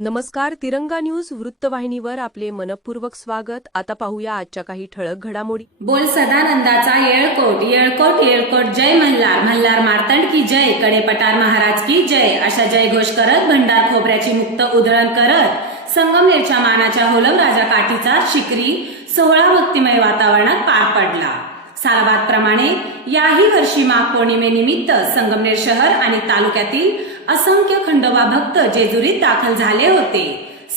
नमस्कार तिरंगा न्यूज वृत्तवाहिनीवर आपले मनपूर्वक स्वागत. आता पाहूया आजच्या काही ठळक घडामोडी. बोल सदानंदाचा येळकोट येळकोट येळकोट जय मल्हार. मल्हार मार्तंड की जय? कडे पठार महाराज की जय? अशा जयघोष करत भंडार खोबऱ्याची मुक्त उधळण करत संगमनेरच्या मानाच्या होलम राजा काठीचा शिकरी सोहळा भक्तिमय वातावरणात पार पडला. सालाबादप्रमाणे याही वर्षी माघ पौर्णिमेनिमित्त संगमनेर शहर आणि तालुक्यातील असंख्य खंडोबा भक्त जेजुरीत दाखल झाले होते.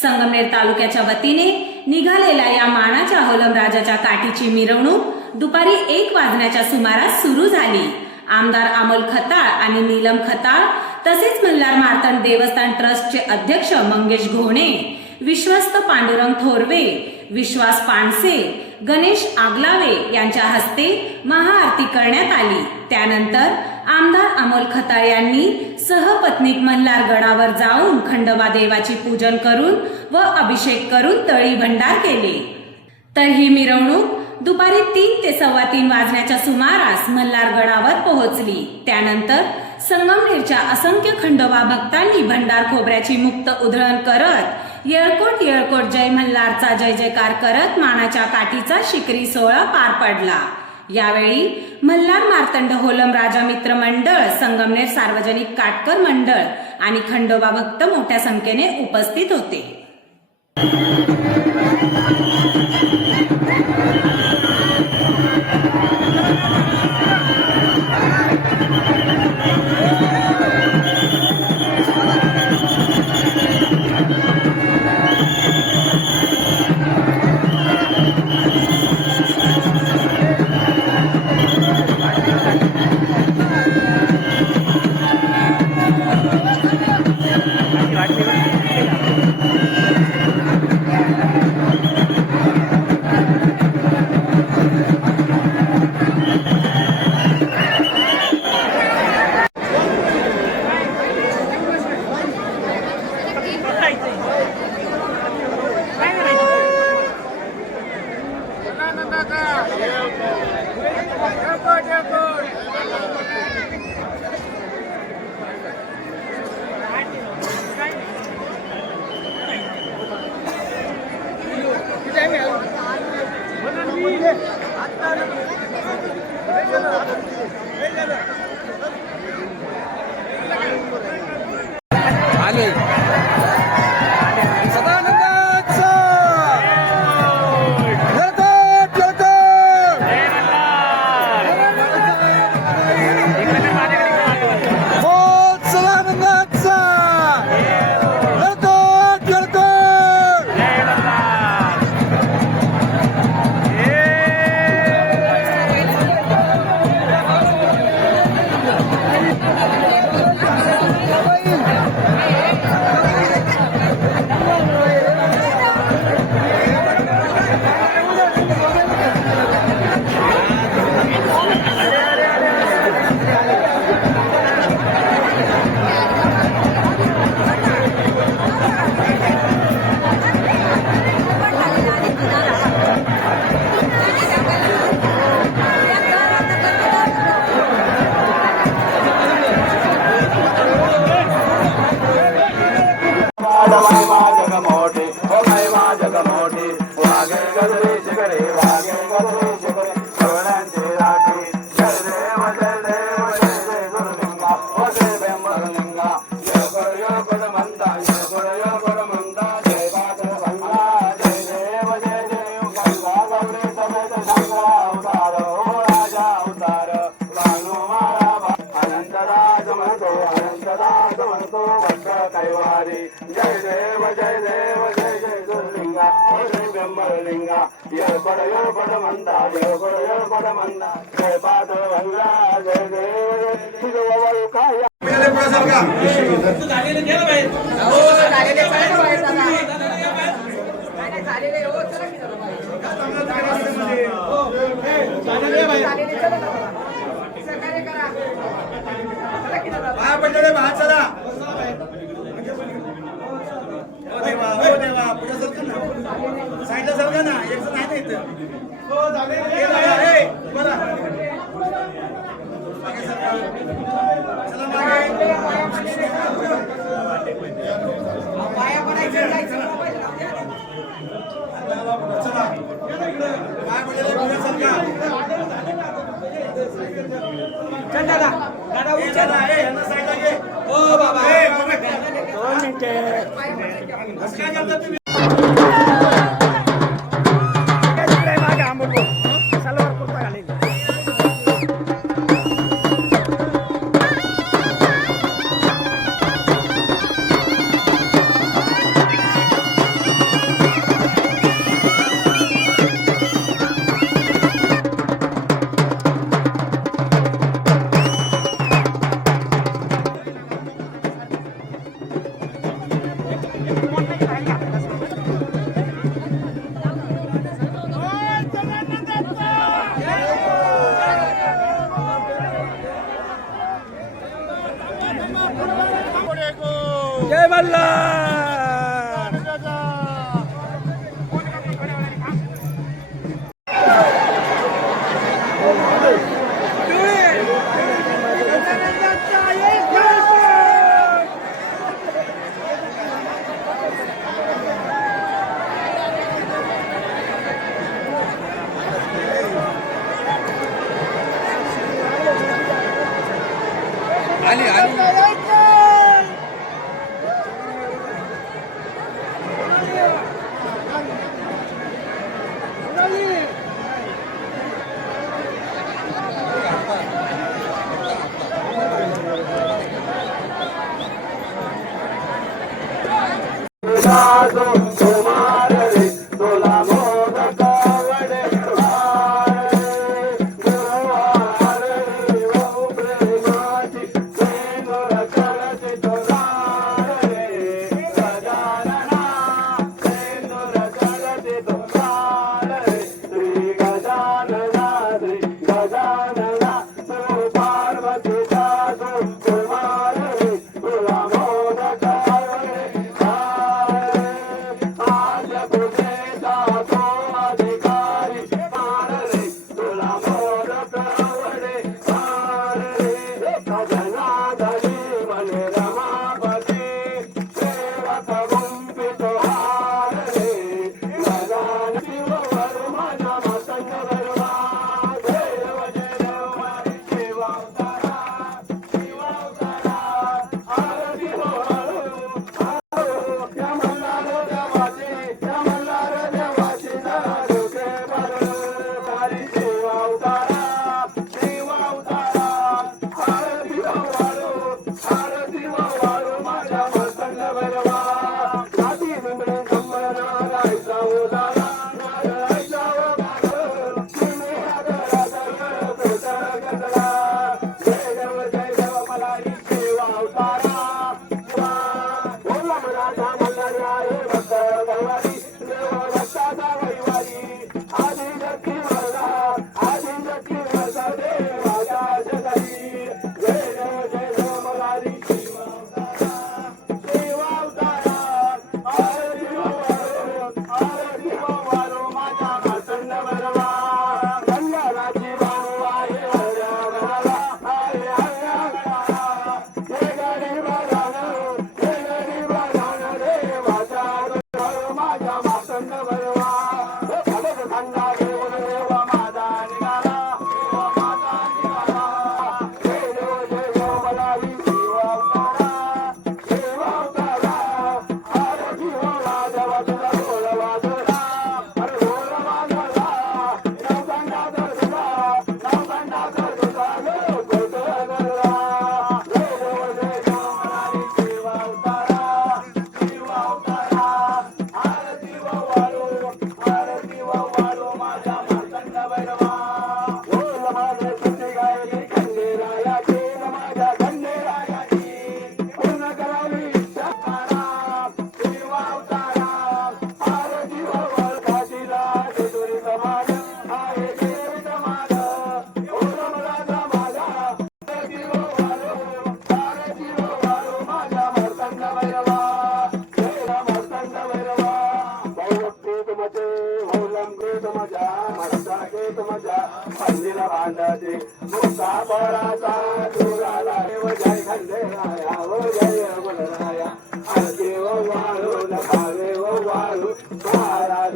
संगमनेर तालुक्याच्या वतीने निघालेल्या या मानाच्या होलम राजाच्या काठीची मिरवणूक दुपारी एक वाजण्याच्या सुमारास सुरू झाली. आमदार अमोल खताळ आणि नीलम खताळ तसेच मल्हार मार्तंड देवस्थान ट्रस्टचे अध्यक्ष मंगेश घोणे विश्वस्त पांडुरंग थोरवे विश्वास पानसे गणेश आगलावे यांच्या हस्ते महाआरती करण्यात आली. त्यानंतर आमदार अमोल खताळ यांनी सहपत्नीक मल्हार गडावर जाऊन खंडोबा देवाची पूजन करून व अभिषेक करून तळी भंडार केले. तर ही मिरवणूक दुपारी तीन ते सव्वा तीन वाजण्याच्या सुमारास मल्हारगडावर पोहोचली. त्यानंतर संगमनेरच्या असंख्य खंडोबा भक्तांनी भंडार खोबऱ्याची मुक्त उधळण करत येळकोट येळकोट जय मल्हारचा जय जयकार करत मानाच्या काठीचा शिकरी सोहळा पार पडला. यावेळी मल्हार मार्तंड होलम राजा मित्र मंडळ संगमनेर सार्वजनिक काटकर मंडळ आणि खंडोबा भक्त मोठ्या संख्येने उपस्थित होते. दुर्लिंगा ओ जय बेंबरलिंगा येळपड येळपड म्हणता జయ येळपड म्हणता जय पाद भंगा पडलेले दोन मिनिटे. कसं करता तुम्ही? Chicago. महाराज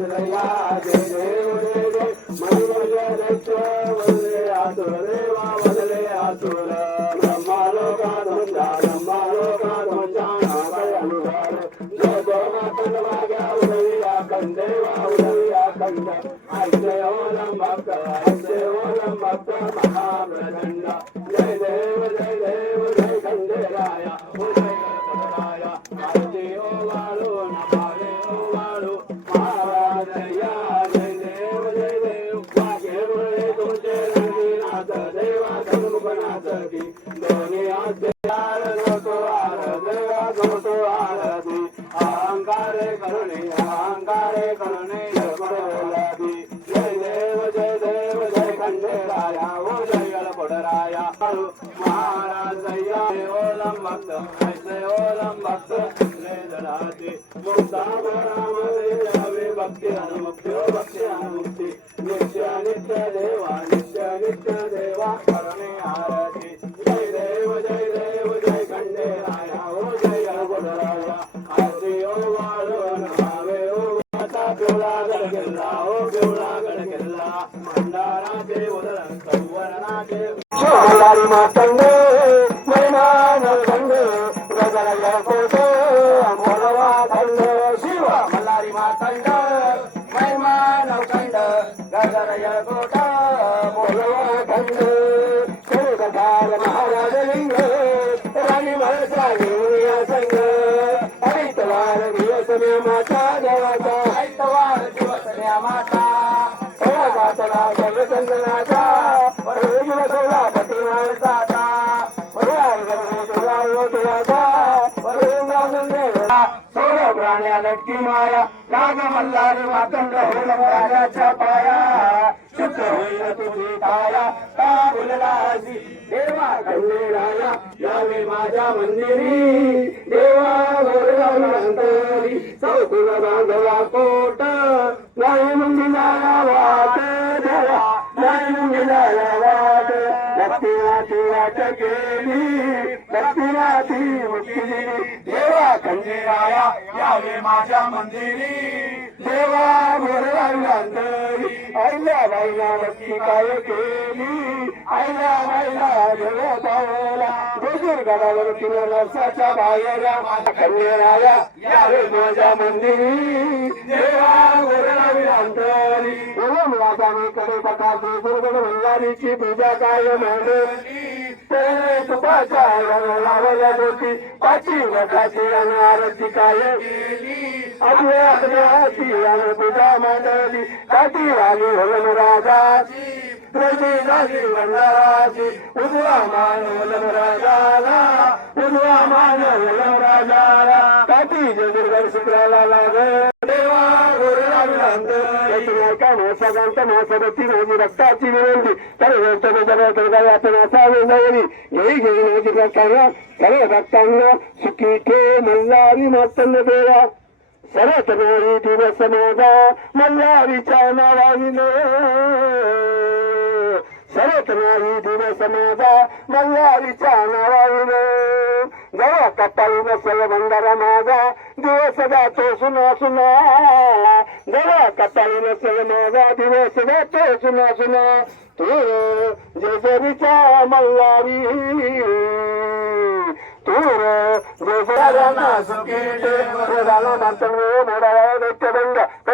రాజే. ముక్తామ రామ రే భక్తి అనుముక్తి భక్తి అనుముక్తి నిత్య నిత్య దేవా నిత్య నిత్య దేవా పరమే ఆరతి జయ దేవ జయ దేవ జయ గండే రాయ ఓ జయ గణపద రాయ హరి ఓ వాడు హరే ఓ మాత పివలా सोड प्राण्या लटकी माया नाग मल्हारी मातंड होईल राजाच्या पाया. शुद्ध होईल तुझी काया का बोललासी देवा खंडेराया यावे माझ्या मंदिरी देवा गोरगावंतरी चौकुल बांधवा कोट नाही मंदिराला वाट धरा नाही मंदिराला वाट भक्तीनाथी वाट खंडेराया यावे माझ्या मंदिरी. देवा गोरगावंतरी आईल्या बाईला काय केली? आईला बाईला देवा पावला. गोजूर गडावर तिला नरसाच्या बाहेर खंडेराया यावे माझ्या मंदिरी. देवा गोरगावी अंतरी. ओम राजानीकडे पूजा काय म्हणली तुपाच्या लावल्या होती पाची आणि आरती काय आपल्या आपल्याची आणि पूजा मांडली काठी वाली होलन राजाची प्रजी झाली वंदराची उजवा मान होलम राजाला उजवा मान होलम राजाला काठी जे शुक्राला लाग देवा मासागांत मासवती माझी रक्ताची विनंती तर जबाबदारी आपण असा वेळी माझी सर्व भक्तांना सुखी ठे मल्हारी मातंड देवा सरत नारी दिवस माझा मल्हारीच्या नावाविनं सरत नारी दिवस माझा मल्हारीच्या గవత పైన శివమందరమాద దివసద తోసునోసున. గవత పైన శివమాద దివసద తోసునోసున తూరు జసరిత మల్లారి తూరు జసరణ సుఖీ మంత్రము మొదలైన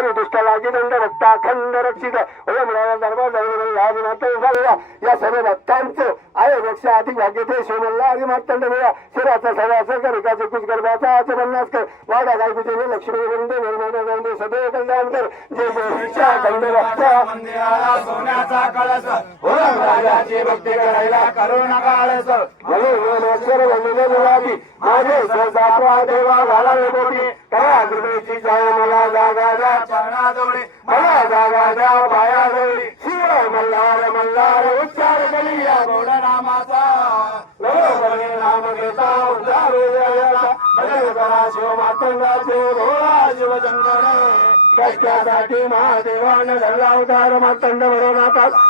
तूर गोसराना तरी दुष्ट लागी दंड रक्ता खंड रक्षित ओम मिळाला दरबार जाऊन या सर्व भक्तांचं आहे रक्षा अधिक भाग्य ते शिवमल्ला आधी मातंड मिळा शिराचा सवास कर एकाचे कुच गर्भाचा आच बननास कर वाडा गाय गायकुचे लक्ष्मी वंदे निर्माता वंदे सदैव कल्याण कर जे जे खंड रक्षा मंदिराला सोन्याचा कळस ओम राजाची भक्ती करायला करुणा काळस म्हणून अक्षर वंदे गुलाबी माझे सहसा देवा घालावे बोटी करा कृपेची जाय मला जागा द्या चरणाजवळी. मला जागा द्या शिव मल्हार मल्हार उच्चार गोड नामाचा नाम घेता उद्धार भजन करा शिव मातंगाचे भोळा शिव कष्टासाठी महादेवान झाला अवतार मातंड भरवनाथास.